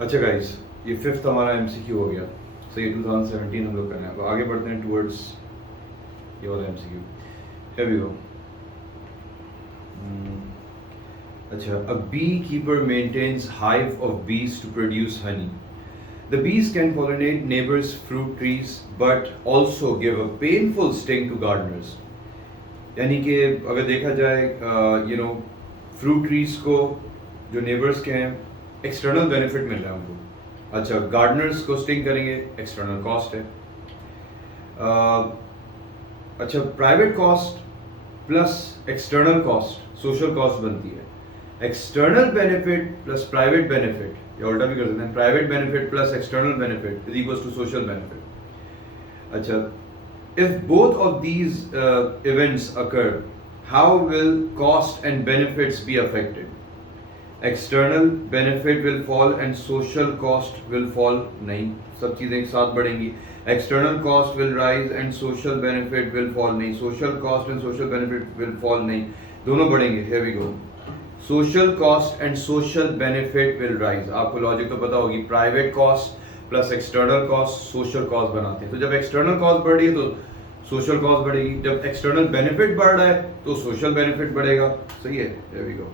अच्छा गाइस, ये फिफ्थ हमारा एमसीक्यू हो गया। सो ये 2017 हम लोग कर रहे हैं। अब आगे बढ़ते हैं टुवर्ड्स ये वाला एमसीक्यू। Here we go. अच्छा, a beekeeper maintains hive of bees to produce honey. The bees can pollinate neighbors' fruit trees but also give a painful sting to gardeners. यानी कि अगर देखा जाए फ्रूट ट्रीज को जो नेबर्स के हैं एक्सटर्नल बेनिफिट मिल रहा है उनको। अच्छा, गार्डनर्स को स्टिंग करेंगे, एक्सटर्नल कॉस्ट है। अच्छा, private cost plus external cost social cost बनती है। External benefit plus private benefit, या उल्टा भी कर देते हैं, private benefit plus external benefit is equals to social benefit. अच्छा, if both of these events occur, how will cost and benefits be affected? External benefit will fall and social cost will fall. नहीं, सब चीज़ें एक साथ बढ़ेंगी। External cost will rise and social benefit will fall. नहीं, social cost and social benefit will fall. नहीं, दोनों बढ़ेंगे। Here we go. Social cost and social benefit will rise. आपको लॉजिक तो पता होगी, private cost plus external cost social cost बनाते हैं। तो जब एक्सटर्नल कॉस्ट बढ़ रही है तो सोशल कॉस्ट बढ़ेगी, जब एक्सटर्नल बेनिफिट बढ़ रहा है तो सोशल बेनिफिट बढ़ेगा। सही है, देयर वी गो।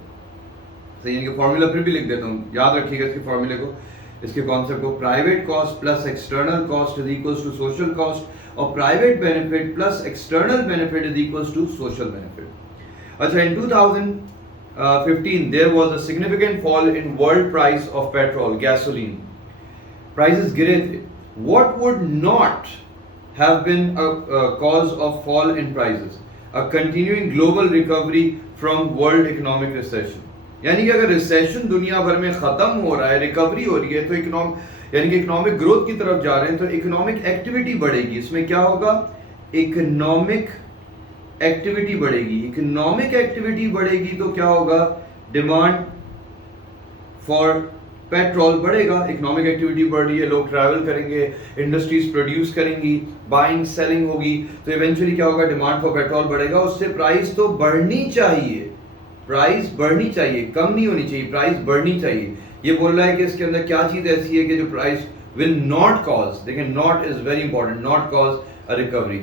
सही है, इनके फॉर्मूला फिर भी लिख देता हूँ, याद रखिएगा इसके फॉर्मूले को, इसके कॉन्सेप्ट को। Private cost plus external cost is equals to social cost, और private benefit plus external benefit is equals to social benefit. अच्छा, in 2015 there was a significant fall in world price of petrol, gasoline. Prices गिरे थे. What would not have been a cause of fall in prices? A continuing global recovery from world economic recession. यानी कि अगर recession दुनिया भर में खत्म हो रहा है, रिकवरी हो रही है, तो यानी कि इकोनॉमिक ग्रोथ की तरफ जा रहे हैं, तो इकोनॉमिक एक्टिविटी बढ़ेगी। इसमें क्या होगा? इकोनॉमिक एक्टिविटी बढ़ेगी। इकोनॉमिक एक्टिविटी बढ़ेगी तो क्या होगा? डिमांड फॉर पेट्रोल बढ़ेगा। इकोनॉमिक एक्टिविटी बढ़ रही है, लोग ट्रैवल करेंगे, इंडस्ट्रीज प्रोड्यूस करेंगी, बाइंग सेलिंग होगी, तो इवेंचुअली क्या होगा? डिमांड फॉर पेट्रोल बढ़ेगा। उससे प्राइस तो बढ़नी चाहिए, प्राइस बढ़नी चाहिए, कम नहीं होनी चाहिए, प्राइस बढ़नी चाहिए। ये बोल रहा है कि इसके अंदर क्या चीज ऐसी है कि जो प्राइस विल नॉट कॉज, देखें not is very important, not cause a recovery.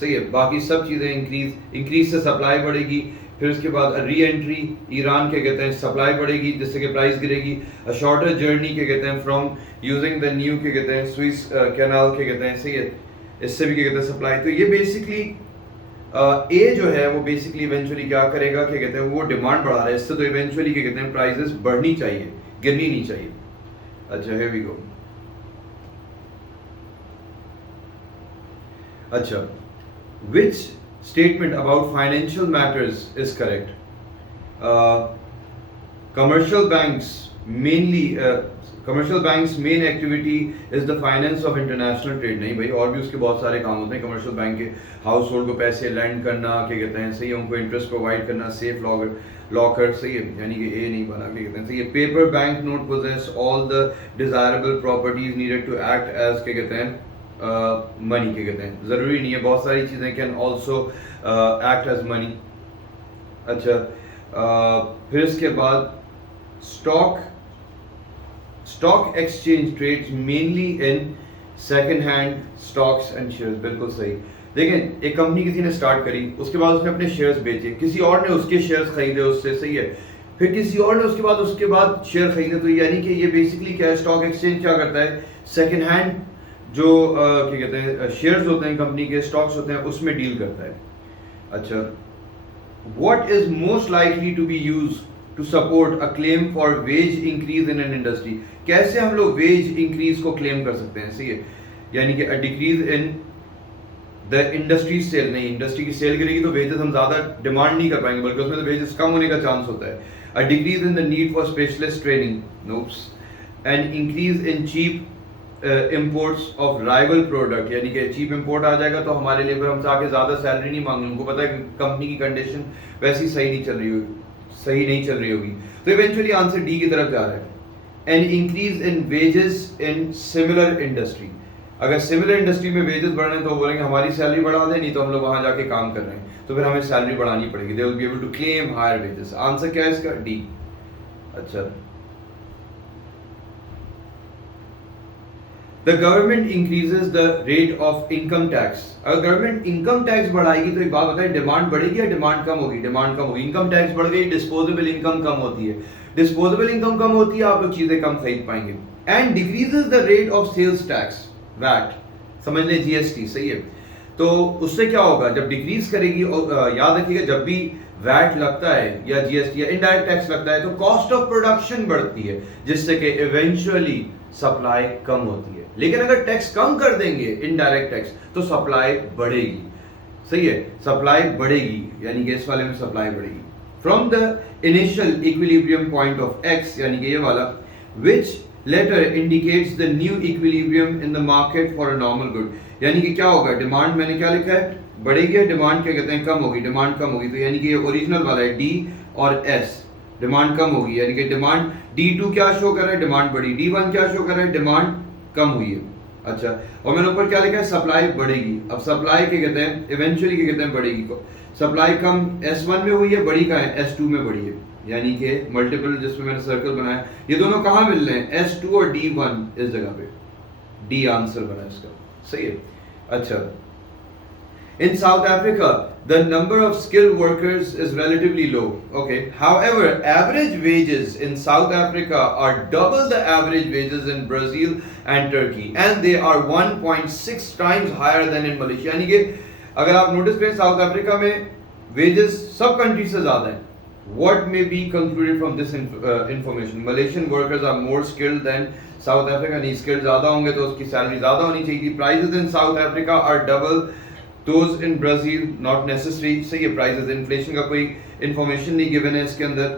सही है, बाकी सब चीजें इंक्रीज से सप्लाई बढ़ेगी, फिर उसके बाद री एंट्री ईरान के कहते हैं, सप्लाई बढ़ेगी जिससे कि प्राइस गिरेगी। अ शॉर्टर जर्नी के कहते हैं फ्रॉम यूजिंग द न्यू के कहते हैं स्विस कैनाल के कहते हैं। सही है, इससे भी क्या कहते हैं सप्लाई। तो ये बेसिकली ए जो है वो बेसिकली इवेंचुअली क्या करेगा, क्या कहते हैं, वो डिमांड बढ़ा रहा है, इससे तो इवेंचुअली क्या कहते हैं प्राइसेस बढ़नी चाहिए, गिरनी नहीं चाहिए। अच्छा, हियर वी गो। अच्छा, which statement about financial matters is correct? Commercial banks main activity is the finance of international trade। नहीं भाई, और भी उसके बहुत सारे काम होते हैं कमर्शियल बैंक के। हाउस होल्ड को पैसे लैंड करना, क्या कहते हैं, सही है, उनको इंटरेस्ट प्रोवाइड करना, सेफ लॉकर, सही है, यानी कि ए नहीं बना, क्या कहते हैं, सही है। Paper bank note poses all the desirable properties needed to act as, क्या कहते हैं, मनी, क्या कहते हैं, ज़रूरी नहीं है, बहुत सारी चीज़ें can also act as money. अच्छा, फिर इसके बाद stock exchange trades mainly in second hand stocks and shares. बिल्कुल सही। देखें, एक कंपनी किसी ने स्टार्ट करी, उसके बाद उसने अपने शेयर्स बेचे, किसी और ने उसके शेयर्स खरीदे उससे, सही है, फिर किसी और ने उसके बाद शेयर खरीदे। तो यानी कि ये बेसिकली क्या है, स्टॉक एक्सचेंज क्या करता है, सेकंड हैंड जो क्या कहते हैं शेयर्स होते हैं कंपनी के, स्टॉक्स होते हैं, उसमें डील करता है। अच्छा, what is most likely to be use to support a claim for wage increase in an industry? कैसे हम लोग वेज इंक्रीज को क्लेम कर सकते हैं? सही है, यानी कि a decrease in the industry sale. नहीं, इंडस्ट्री की सेल गिरेगी तो वेजेस हम ज्यादा डिमांड नहीं कर पाएंगे, बल्कि उसमें तो वेजेस कम होने का चांस होता है। A decrease in the need for specialist training, नोप्स, and increase in cheap imports of rival product, यानी कि चीप इम्पोर्ट आ जाएगा तो हमारे लेबर हमसे आके ज़्यादा सैलरी नहीं मांगेंगे, उनको पता है कि कंपनी की कंडीशन वैसी सही नहीं चल रही होगी। तो इवेंचुअली आंसर डी की तरफ जा रहा है। And increase in wages in similar industry. अगर सिमिलर इंडस्ट्री में वेजेस बढ़ रहे हैं तो बोलेंगे हमारी सैलरी बढ़ा दें, नहीं तो हम लोग वहाँ जाके काम कर रहे हैं, तो फिर हमें सैलरी बढ़ानी पड़ेगी। They will be able to claim higher wages. Answer क्या है इसका? डी। अच्छा, the government increases the rate of income tax. अगर गवर्नमेंट इनकम टैक्स बढ़ाएगी तो एक बात बताए, डिमांड बढ़ेगी या डिमांड कम होगी? डिमांड कम होगी। इनकम टैक्स बढ़ गई, डिस्पोजेबल इनकम कम होती है, डिस्पोजेबल इनकम कम होती है, आप लोग चीजें कम खरीद पाएंगे। And decreases the rate of sales tax, VAT, समझ लें जीएसटी, सही है। तो उससे क्या होगा, जब डिक्रीज करेगी, और याद रखिएगा जब भी वैट लगता है या जीएसटी या इनडायरेक्ट टैक्स लगता है तो कॉस्ट ऑफ प्रोडक्शन बढ़ती है, जिससे कि इवेंचुअली सप्लाई कम होती है। लेकिन अगर टैक्स कम कर देंगे इनडायरेक्ट टैक्स तो सप्लाई बढ़ेगी, सही है, सप्लाई बढ़ेगी, यानी कि इस वाले में सप्लाई बढ़ेगी। From the initial equilibrium point of X, यानी कि ये वाला, which later indicates the new equilibrium in the market for a normal good, यानी कि क्या होगा, डिमांड मैंने क्या लिखा है, बढ़ेगी, डिमांड क्या कहते हैं, कम होगी, डिमांड कम होगी, तो यानी कि ये ओरिजिनल वाला है डी और एस, डिमांड कम होगी, यानी कि डिमांड D2 क्या शो कर रहा है, डिमांड बढ़ी, D1 क्या शो कर रहा है, डिमांड कम हुई है। अच्छा, और मैंने ऊपर क्या लिखा है, सप्लाई बढ़ेगी। अब सप्लाई क्या कहते हैं, इवेंचुअली क्या कहते हैं, बढ़ेगी को, सप्लाई कम S1 में हुई है, बड़ी कहाँ है, S2 में बढ़ी है, यानी कि मल्टीपल जिसमें मैंने सर्कल बनाया, ये दोनों कहाँ मिल रहे हैं, S2 और D1 इस जगह पे, D आंसर बना इसका, सही है। अच्छा, in South Africa, the number of skilled workers is relatively low. Okay. However, average wages in South Africa are double the average wages in Brazil and Turkey, and they are 1.6 times higher than in Malaysia. यानी कि अगर आप notice करें south Africa में wages सब country से ज्यादा हैं। What may be concluded from this information? Malaysian workers are more skilled than South Africa. नहीं, skilled ज्यादा होंगे तो उसकी सैलरी ज्यादा होनी चाहिए। Prices in South Africa are double those in Brazil, not necessary, सही है, prices, inflation का कोई information नहीं given है इसके अंदर।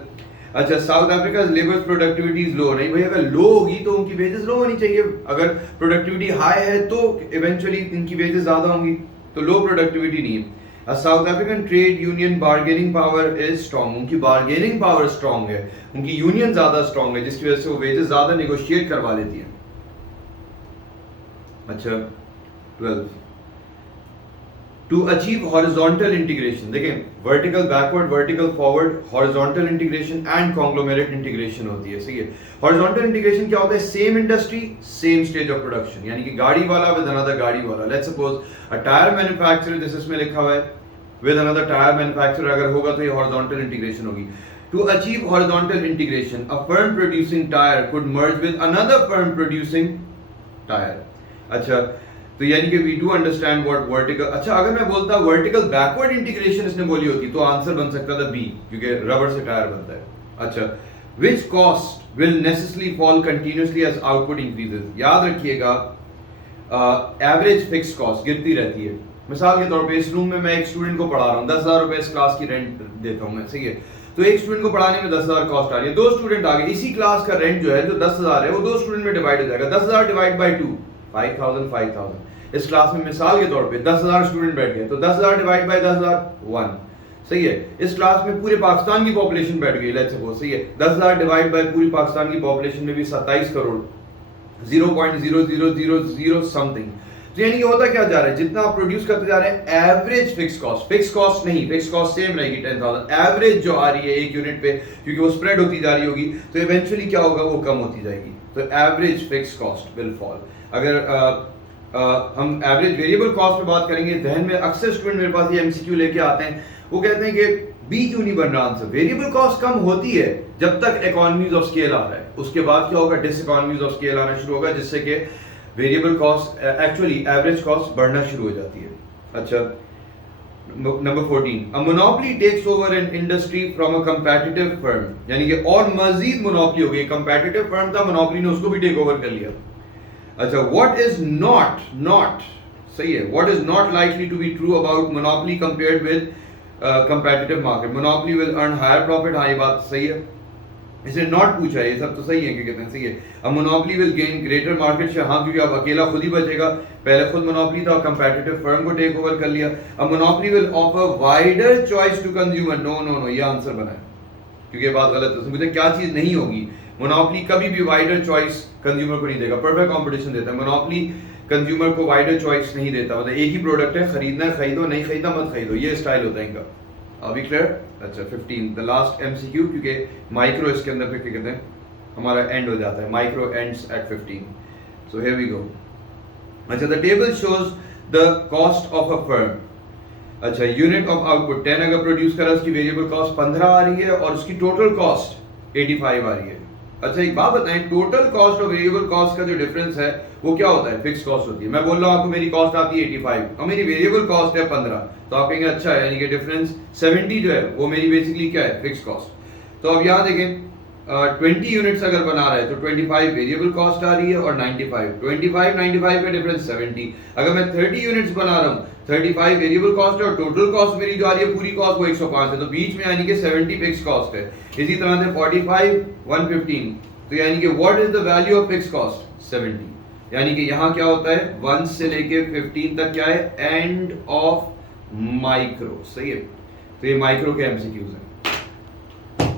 अच्छा, south Africa labour productivity is low, नहीं भाई, अगर लो होगी तो उनकी वेजेस लो होनी चाहिए, अगर प्रोडक्टिविटी हाई है तो इवेंचुअली इनकी वेजेस ज्यादा होंगी, तो लो प्रोडक्टिविटी नहीं है। South African trade union bargaining power is strong, उनकी बार्गेनिंग पावर स्ट्रॉन्ग है, उनकी यूनियन ज्यादा स्ट्रॉन्ग है, जिसकी वजह से वो वेजेस ज्यादा नेगोशिएट करवा लेती है। अच्छा, 12, टू अचीव हॉरिजॉन्टल इंटीग्रेशन, देखें vertical backward, vertical forward, horizontal integration and conglomerate integration होती है, सही है। हॉरिजॉन्टल इंटीग्रेशन क्या होता है, same industry same stage of production, यानी कि गाड़ी वाला विद अनदर गाड़ी वाला, let's suppose a tyre manufacturer, जैसे इसमें लिखा हुआ है विद अनदर टायर मैन्युफैक्चरर, अगर होगा तो ये हॉरिजॉन्टल इंटीग्रेशन होगी। To achieve horizontal integration, a firm producing tyre could merge with another firm producing tyre. अच्छा, तो यानी कि we do understand what vertical, अच्छा अगर मैं बोलता वर्टिकल बैकवर्ड इंटीग्रेशन इसने बोली होती तो आंसर बन सकता था बी, क्योंकि रबर से टायर बनता है। अच्छा, which cost will necessarily fall continuously as output increases, याद रखिएगा एवरेज फिक्स कॉस्ट गिरती रहती है। मिसाल के तौर पे इस रूम में मैं एक स्टूडेंट को पढ़ा रहा हूँ, 10,000 रुपए इस क्लास की रेंट देता हूँ मैं, सही है, तो एक स्टूडेंट को पढ़ाने में 10,000 कॉस्ट आ रही है, दो स्टूडेंट आ गए, इसी क्लास का रेंट जो है जो 10,000 है वो दो स्टूडेंट में डिवाइड हो जाएगा, 10,000 डिवाइड बाई 2, 5,000 5,000। इस क्लास में मिसाल के तौर पे 10,000 स्टूडेंट बैठ गए तो 10,000 डिवाइड बाय 10,000 1, सही है। इस क्लास में पूरे पाकिस्तान की पॉपुलेशन बैठ गई, लेट्स सपोज, सही है, 10,000 डिवाइड बाय पूरी पाकिस्तान की पॉपुलेशन में भी 27 करोड़, 0.0000 समथिंग। तो यानी कि होता क्या जा रहा है, जितना आप प्रोड्यूस करते जा रहे हैं एवरेज फिक्स कॉस्ट नहीं, फिक्स कॉस्ट सेम रहेगी 10,000, एवरेज जो आ रही है एक यूनिट पे, क्योंकि वो स्प्रेड होती जा रही होगी, तो इवेंचुअली क्या होगा, वो कम होती जाएगी, तो average fix cost will fall. अगर हम एवरेज वेरिएबल कॉस्ट पे बात करेंगे, जहन में अक्सर स्टूडेंट मेरे पास ये एमसीक्यू लेके आते हैं, वो कहते हैं कि बी क्यों नहीं बन रहा आंसर, वेरिएबल कॉस्ट कम होती है जब तक इकोनॉमीज ऑफ स्केल आ रहा है, उसके बाद क्या होगा, डिसइकोनॉमीज ऑफ स्केल आना शुरू होगा, जिससे कि variable cost actually average cost बढ़ना शुरू हो जाती है। अच्छा, number 14, a monopoly takes over an industry from a competitive firm, यानी कि और मजीद मोनोपोली हो गई, कंपेटिटिव फर्म था, मोनोपोली ने उसको भी टेक ओवर कर लिया। अच्छा, व्हाट इज नॉट सही है, what is not likely to be true about monopoly compared with competitive market, monopoly will earn higher profit, हाँ ये बात सही है, इसे नॉट पूछा है, ये सब तो सही है, क्या कहते हैं, सही है। अब monopoly will gain greater market share, हाँ क्योंकि अब अकेला खुद ही बचेगा, पहले खुद मोनोपोली था, कंपेटिटिव फर्म को टेक ओवर कर लिया। अब monopoly will offer wider choice to consumer, no ये आंसर बना है, क्योंकि ये बात गलत है, मुझे क्या चीज नहीं होगी, मोनोपोली कभी भी वाइडर चॉइस कंज्यूमर को नहीं देगा, परफेक्ट कंपटीशन देता है, मोनोपोली कंज्यूमर को वाइडर चॉइस नहीं देता, मतलब एक ही प्रोडक्ट है, खरीदना खरीदो, नहीं खरीदना मत खरीदो, ये स्टाइल होता है इनका। अभी क्लियर? अच्छा, 15 द लास्ट एमसीक्यू, क्योंकि माइक्रो इसके अंदर फिर क्या कहते हैं हमारा एंड हो जाता है, micro ends at 15, so here we go. अच्छा, the table shows the cost of a firm. अच्छा, यूनिट ऑफ आउटपुट 10 अगर प्रोड्यूस करा, उसकी वेरिएबल कॉस्ट 15 आ रही है और उसकी टोटल कॉस्ट 85 आ रही है। अच्छा, एक बात बताएं, टोटल कॉस्ट और वेरिएबल कॉस्ट का जो डिफरेंस है वो क्या होता है? फिक्स कॉस्ट होती है। मैं बोल रहा हूं आपको मेरी कॉस्ट आती है 85 और मेरी वेरिएबल कॉस्ट है 15, तो आप कहेंगे अच्छा है, यानी कि डिफरेंस 70 जो है वो मेरी बेसिकली क्या है? Fix cost. तो अब यहाँ देखें, 20 यूनिट्स अगर बना रहा है तो 25 वेरिएबल कॉस्ट आ रही है और 95 का डिफरेंस 70। अगर मैं 30 यूनिट्स बना रहा हूँ, 35 वेरिएबल कॉस्ट है और टोटल कॉस्ट मेरी जो आ रही है पूरी कॉस्ट वो 105 है, तो बीच में यानी कि 70 फिक्स कॉस्ट है। इसी तरह से 45 115, तो यानी कि what is the value of fix cost? 70। यानी कि यहाँ क्या होता है, 1 से लेके 15 तक क्या है? End of micro. सही है, तो ये माइक्रो के एमसीक्यूज हैं।